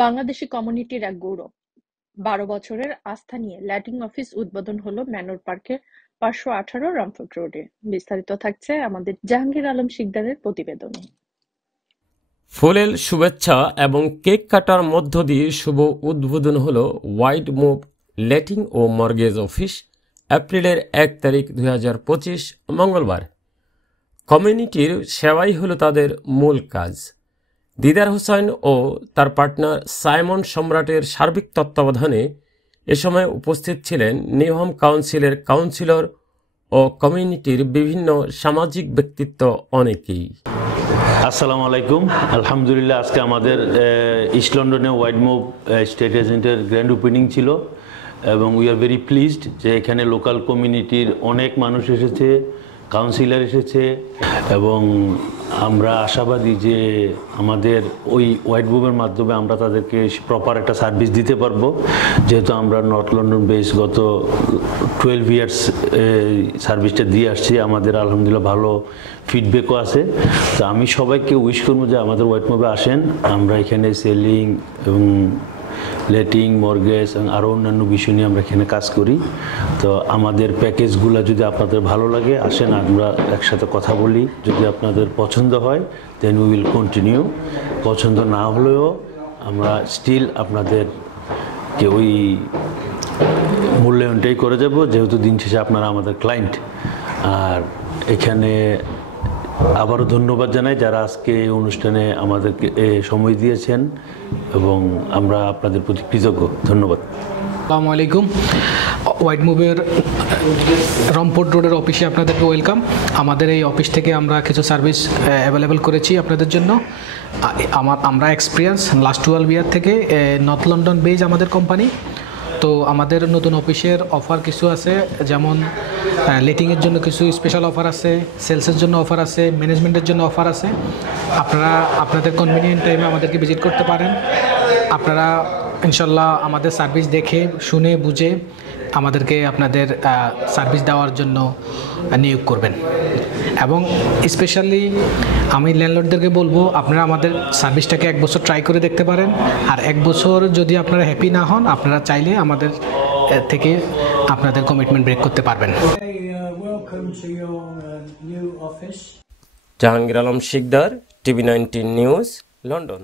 বাংলাদেশি কমিউনিটির এক গৌরব। ১২ বছরের আস্থা নিয়ে ল্যাটিন অফিস উদ্বোধন হলো ম্যানর পার্কের ৫১৮ রামফোর্ট রোডে। বিস্তারিত থাকছে আমাদের জাহাঙ্গীর আলম শিকদারের প্রতিবেদনে। ফুলেল শুভেচ্ছা এবং কেক কাটার মধ্য দিয়ে শুভ উদ্বোধন হলো ওয়াইড মুভ লেটিং ও মর্গেজ অফিস এপ্রিলের ১ তারিখ ২০২৫ মঙ্গলবার। কমিউনিটির সেবাই হলো তাদের মূল কাজ। দিদার হোসেন ও তার পার্টনার সাইমন সম্রাটের সার্বিক তত্ত্বাবধানে এ সময় উপস্থিত ছিলেন নিউহাম কাউন্সিলের কাউন্সিলর ও কমিউনিটির বিভিন্ন সামাজিক ব্যক্তিত্ব অনেকেই। আসসালামু আলাইকুম। আলহামদুলিল্লাহ, আজকে আমাদের ইস্ট লন্ডনে ওয়াইড মুভ স্টেট এজেন্টের গ্র্যান্ড ওপেনিং ছিল এবং উই আর ভেরি প্লিজড যে এখানে লোকাল কমিউনিটির অনেক মানুষ এসেছে, কাউন্সিলর এসেছে এবং আমরা আশাবাদী যে আমাদের ওই ওয়াইড মুভের মাধ্যমে আমরা তাদেরকে প্রপার একটা সার্ভিস দিতে পারবো। যেহেতু আমরা নর্থ লন্ডন বেস গত 12 ইয়ার্স সার্ভিসটা দিয়ে আসছি, আমাদের আলহামদুলিল্লাহ ভালো ফিডব্যাকও আছে। তো আমি সবাইকে উইশ করবো যে আমাদের ওয়াইড মুভে আসেন। আমরা এখানে সেলিং এবং লেটিং, মর্গেজ এবং আরও অন্যান্য বিষয় নিয়ে আমরা এখানে কাজ করি। তো আমাদের প্যাকেজগুলো যদি আপনাদের ভালো লাগে, আসেন আমরা একসাথে কথা বলি। যদি আপনাদের পছন্দ হয় দেন উই উইল কন্টিনিউ। পছন্দ না হলেও আমরা স্টিল আপনাদেরকে ওই মূল্যায়নটাই করে যাব, যেহেতু দিন শেষে আপনারা আমাদের ক্লায়েন্ট। আর এখানে আবারও ধন্যবাদ জানাই যারা আজকে এই অনুষ্ঠানে আমাদেরকে সময় দিয়েছেন এবং আমরা আপনাদের প্রতি কৃতজ্ঞ। ধন্যবাদ। আসসালামু আলাইকুম। ওয়াইড মুভের রামফোর্ট রোডের অফিসে আপনাদেরকে ওয়েলকাম। আমাদের এই অফিস থেকে আমরা কিছু সার্ভিস অ্যাভেলেবেল করেছি আপনাদের জন্য। আমরা এক্সপিরিয়েন্স লাস্ট 12 ইয়ার থেকে নর্থ লন্ডন বেজ আমাদের কোম্পানি। তো আমাদের নতুন অফিসের অফার কিছু আছে, যেমন লেটিংয়ের জন্য কিছু স্পেশাল অফার আছে, সেলসের জন্য অফার আছে, ম্যানেজমেন্টের জন্য অফার আছে। আপনারা আপনাদের কনভিনিয়েন্ট টাইমে আমাদেরকে ভিজিট করতে পারেন। আপনারা ইনশাল্লাহ আমাদের সার্ভিস দেখে শুনে বুঝে আমাদেরকে আপনাদের সার্ভিস দেওয়ার জন্য নিয়োগ করবেন। এবং স্পেশালি আমি ল্যান্ডলর্ডদেরকে বলবো আপনারা আমাদের সার্ভিসটাকে 1 বছর ট্রাই করে দেখতে পারেন। আর 1 বছর যদি আপনারা হ্যাপি না হন, আপনারা চাইলে আমাদের থেকে আপনাদের কমিটমেন্ট ব্রেক করতে পারবেন। Jahangir Alam Sikder, TV 19 news, London.